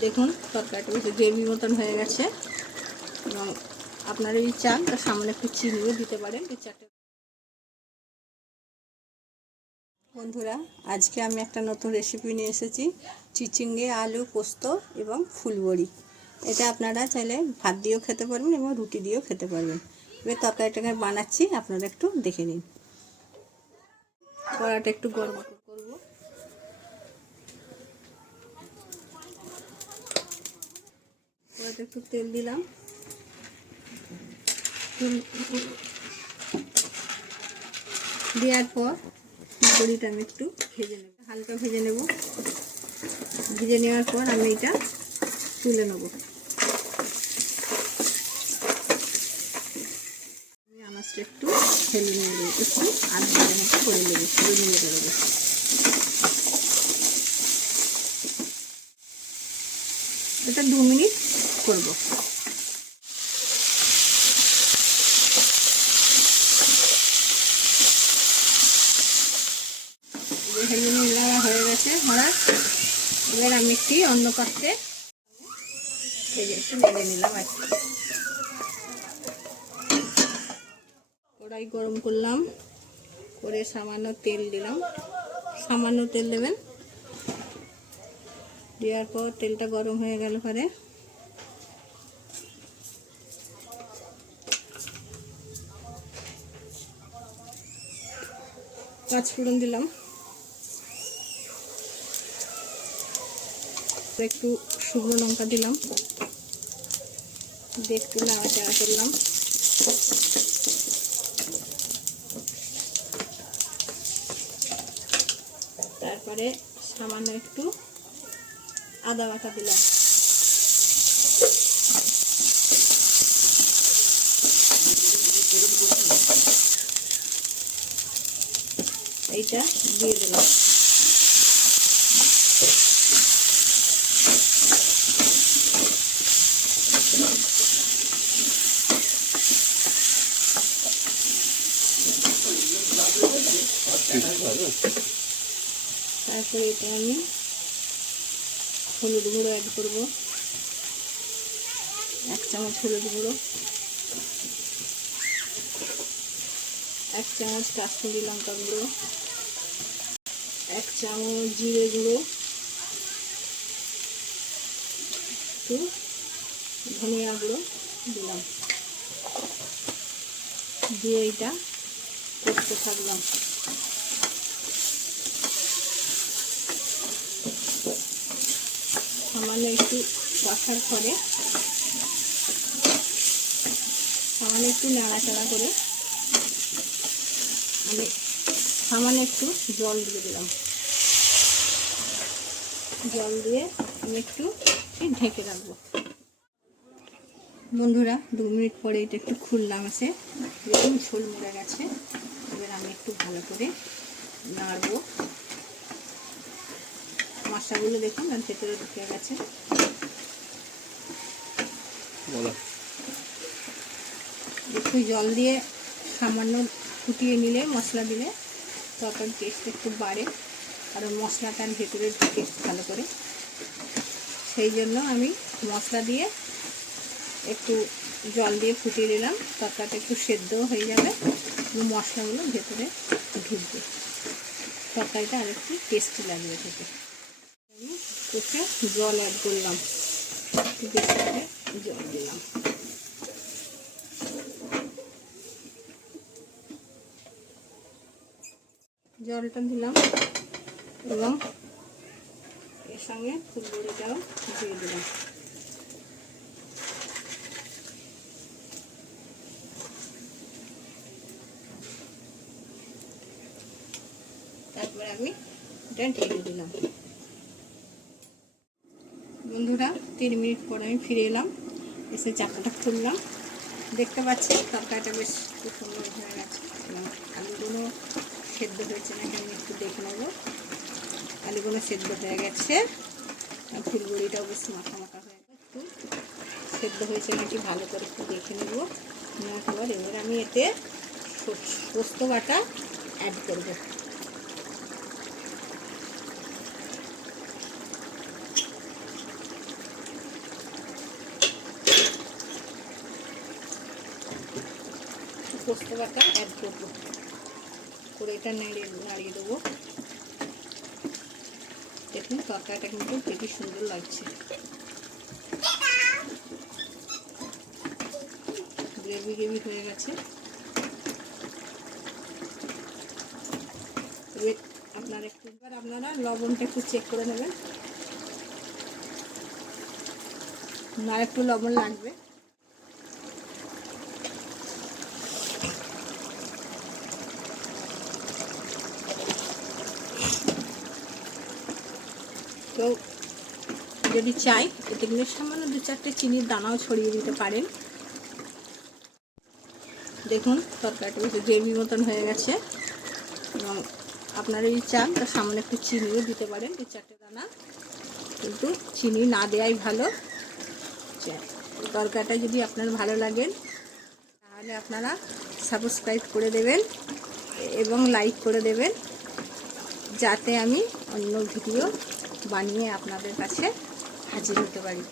দেখুন, তরকারিটা বেশ গ্রেভি মতন হয়ে গেছে। এবং আপনারা যদি চান তার সামনে একটু চিনিও দিতে পারেন। দু চারটে বন্ধুরা, আজকে আমি একটা নতুন রেসিপি নিয়ে এসেছি। চিচিঙ্গে, আলু, পোস্ত এবং ফুলবড়ি। এটা আপনারা চাইলে ভাত দিয়েও খেতে পারবেন এবং রুটি দিয়েও খেতে পারবেন। এবার তরকারিটাকে বানাচ্ছি, আপনারা একটু দেখে নিন। কড়াটা একটু গরম কড়াতে একটু তেল দিলাম। দেওয়ার পর বড়িটা আমি একটু ভেজে নেব। হালকা ভেজে নেব। ভেজে নেওয়ার পর আমি এটা তুলে নেব। আমি আনাজটা একটু ফেলে নিয়ে দেবো একটু আধ মতো করে নেব নিয়ে দেবো এটা দু মিনিট করব। ভেজে নিলাম হয়ে গেছে ভরা এবার আমি একটি অন্য পাত্রে নেড়ে নিলাম আর কি। কড়াই গরম করলাম, করে সামান্য তেল দিলাম। সামান্য তেল দেবেন। দেওয়ার পর তেলটা গরম হয়ে গেল পরে পাঁচ ফোড়ন দিলাম। একটু শুকনো লঙ্কা দিলাম। একটু নাড়াচাড়া করলাম। তারপরে সামান্য একটু আদা বাটা দিলাম। এইটা দিয়ে দিলাম। তারপরে এটা আমি হলুদ গুঁড়ো অ্যাড করব। এক চামচ হলুদ গুঁড়ো। এক চামচ কাশ্মীরি লঙ্কা গুঁড়ো। এক চামচ জিরে গুঁড়ো। একটু ধনিয়া গুঁড়ো দিলাম। দিয়ে এটা করতে থাকলাম। সামান্য একটু রাখার পরে, সামান্য একটু নাড়াচাড়া করে আমি সামান্য একটু জল দিয়ে দিলাম। জল দিয়ে আমি একটু ঢেকে রাখব। বন্ধুরা দু মিনিট পরে এটা একটু খুললাম আছে। দেখুন ঝোল মরে গেছে। এবার আমি একটু ভালো করে নাড়বো। মশলাগুলো দেখুন আর ভেতরে ঢুকে গেছে। একটু জল দিয়ে সামান্য ফুটিয়ে নিলে মশলা দিলে তখন টেস্ট একটু বাড়ে। কারণ মশলাটার ভেতরে ঢুকে ভালো করে। সেই জন্য আমি মশলা দিয়ে একটু জল দিয়ে ফুটিয়ে দিলাম তরকারিটা একটু সেদ্ধও হয়ে যাবে। মশলাগুলো ভেতরে ঢুকবে। তরকারিটা আর একটু টেস্টি লাগবে খেতে। আমি কষে জল অ্যাড করলাম। জল দিলাম। জলটা দিলাম এবং এর সঙ্গে ফুলবড়িটাও দিয়ে দিলাম। তারপরে আমি এটা ঢেকে দিলাম। বন্ধুরা, তিন মিনিট পরে আমি ফিরে এলাম, এসে চাপাটা খুললাম। দেখতে পাচ্ছি তরকারিটা বেশ খুব সুন্দর হয়ে গেছে। এবং আলুগুলো সেদ্ধ হয়েছে নাকি আমি একটু দেখে নেব। আলুগুলো সেদ্ধ হয়ে গেছে। ফুলগুড়িটাও অবশ্যই মাখা মাখা হয়ে একটু সেদ্ধ হয়েছে নাকি ভালো করে একটু দেখে নেব। নেওয়ার পর এবার আমি এতে পোস্ত বাটা অ্যাড করব। পোস্ত বাটা অ্যাড করব। করে এটা নাড়িয়ে নাড়িয়ে দেবো। দেখুন, তরকারিটা কিন্তু খুবই সুন্দর লাগছে। গ্রেভি গ্রেভি হয়ে গেছে। আপনারা একটু আপনারা লবণটা একটু চেক করে নেবেন। না, একটু লবণ লাগবে। তো যদি চাই, এতে কিন্তু সামান্য দু চারটে চিনির দানাও ছড়িয়ে দিতে পারেন। দেখুন, তরকারিটা বেশ গ্রেভি মতন হয়ে গেছে। এবং আপনারা যদি চান তো সামনে একটু চিনিও দিতে পারেন, দু চারটে দানা। কিন্তু চিনি না দেওয়াই ভালো। তরকারিটা যদি আপনার ভালো লাগেন তাহলে আপনারা সাবস্ক্রাইব করে দেবেন এবং লাইক করে দেবেন, যাতে আমি অন্য ভিডিও বানিয়ে আপনাদের কাছে হাজির হতে পারি।